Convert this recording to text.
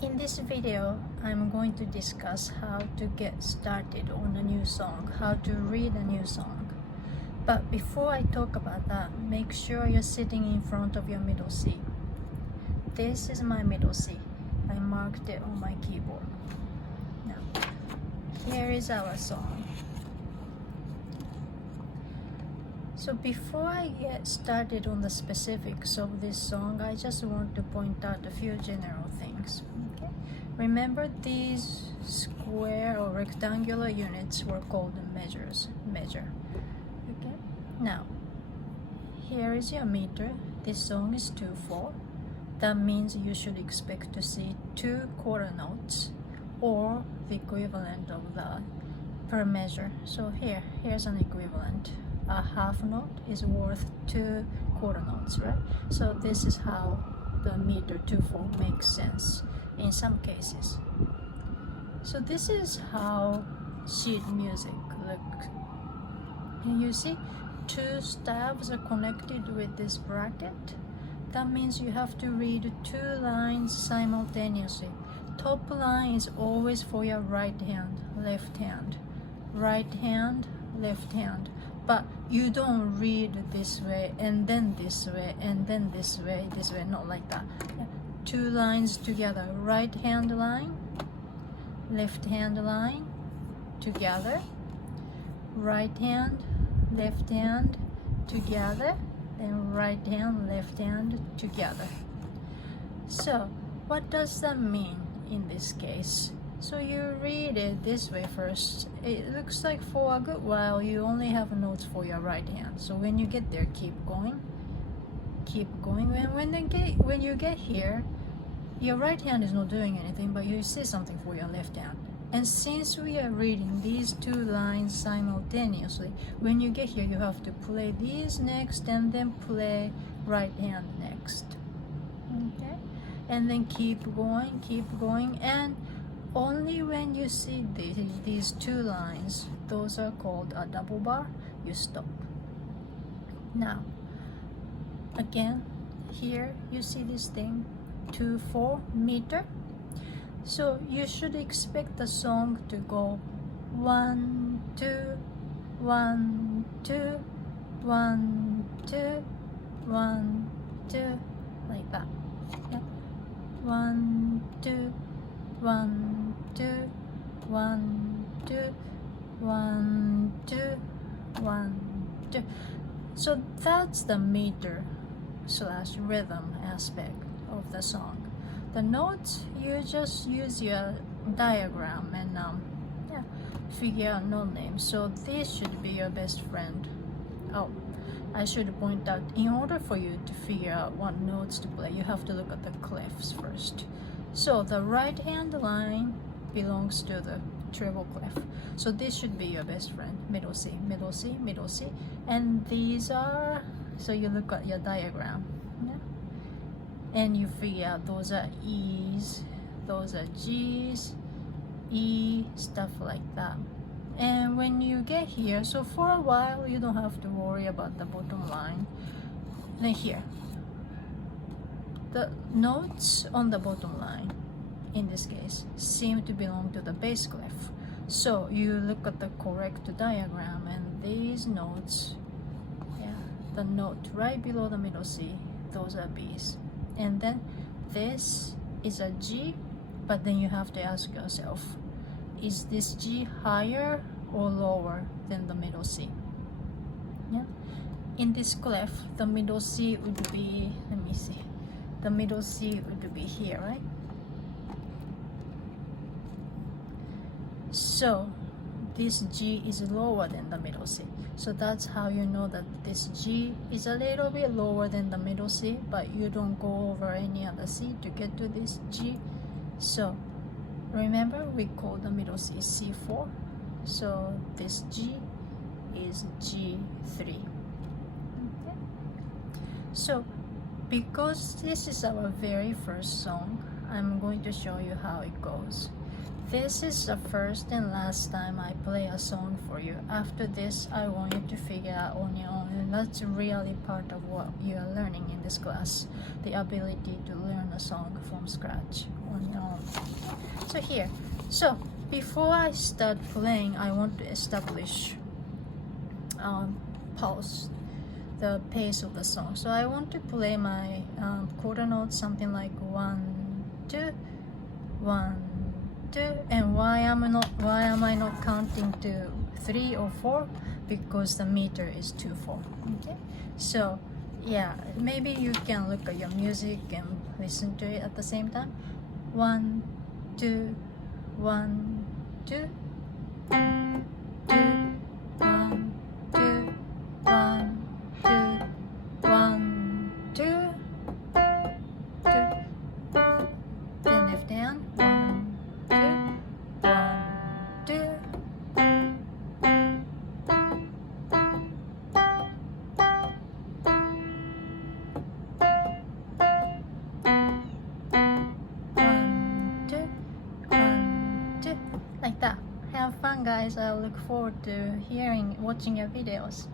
In this video, I'm going to discuss how to get started on a new song, how to read a new song. But before I talk about that, make sure you're sitting in front of your middle C. This is my middle C. I marked it on my keyboard. Now, here is our song. So before I get started on the specifics of this song, I just want to point out a few general things. Okay? Remember, these square or rectangular units were called measures. Okay? Now, here is your meter. This song is 2/4. That means you should expect to see 2 quarter notes or the equivalent of that per measure. So here's an equivalent. A half note is worth 2 quarter notes, right? So this is how the meter 2/4 makes sense in some cases. So this is how sheet music looks. And you see 2 stabs are connected with this bracket. That means you have to read 2 lines simultaneously. Top line is always for your right hand, left hand, right hand, left hand. But you don't read this way and then this way and then this way, not like that. 2 lines together, right hand line, left hand line, together, right hand, left hand, together, then right hand, left hand, together. So what does that mean in this case? So you read it this way first. It looks like for a good while you only have notes for your right hand. So when you get there, keep going. When you get here, your right hand is not doing anything, but you see something for your left hand. And since we are reading these 2 lines simultaneously, when you get here, you have to play these next and then play right hand next. Okay? And then keep going, and only when you see these 2 lines, those are called a double bar, you stop. Now, again, here you see this thing, 2/4 meter. So you should expect the song to go 1 2 1 2 1 2 1 2 like that. Yeah. 1 2 1 2 1 2 1 2 1 2. So that's the meter / rhythm aspect of the song. The notes, you just use your diagram and figure out note names. So this should be your best friend. Oh, I should point out, in order for you to figure out what notes to play, you have to look at the clefs first. So the right hand line belongs to the treble clef. So this should be your best friend. Middle C, middle C, middle C. And these are, so you look at your diagram. Yeah? And you figure out those are E's, those are G's, E, stuff like that. And when you get here, so for a while you don't have to worry about the bottom line. Then here, the notes on the bottom line, in this case, seem to belong to the bass clef. So you look at the correct diagram, and these notes, the note right below the middle C, those are B's. And then this is a G, but then you have to ask yourself, is this G higher or lower than the middle C? Yeah. In this clef, the middle C would be, let me see, the middle C would be here, right? So this G is lower than the middle C. So that's how you know that this G is a little bit lower than the middle C, but you don't go over any other C to get to this G. So remember, we call the middle C C4. So this G is G3. Okay. So because this is our very first song, I'm going to show you how it goes. this is the first and last time I play a song for you. After this, I want you to figure out on your own, and that's really part of what you are learning in this class, the ability to learn a song from scratch on your own. So here, so before I start playing, I want to establish pulse, the pace of the song. So I want to play my quarter notes, something like 1, 2, 1, 2. And why am I not counting to 3 or 4? Because the meter is 2/4. Okay, so yeah, maybe you can look at your music and listen to it at the same time. 1, 2, 1, 2, 2, 1, 2, 1, 2, 1, 2, 2. Then left hand. 1, 2, 1, 2. Like that. Have fun, guys. I look forward to watching your videos.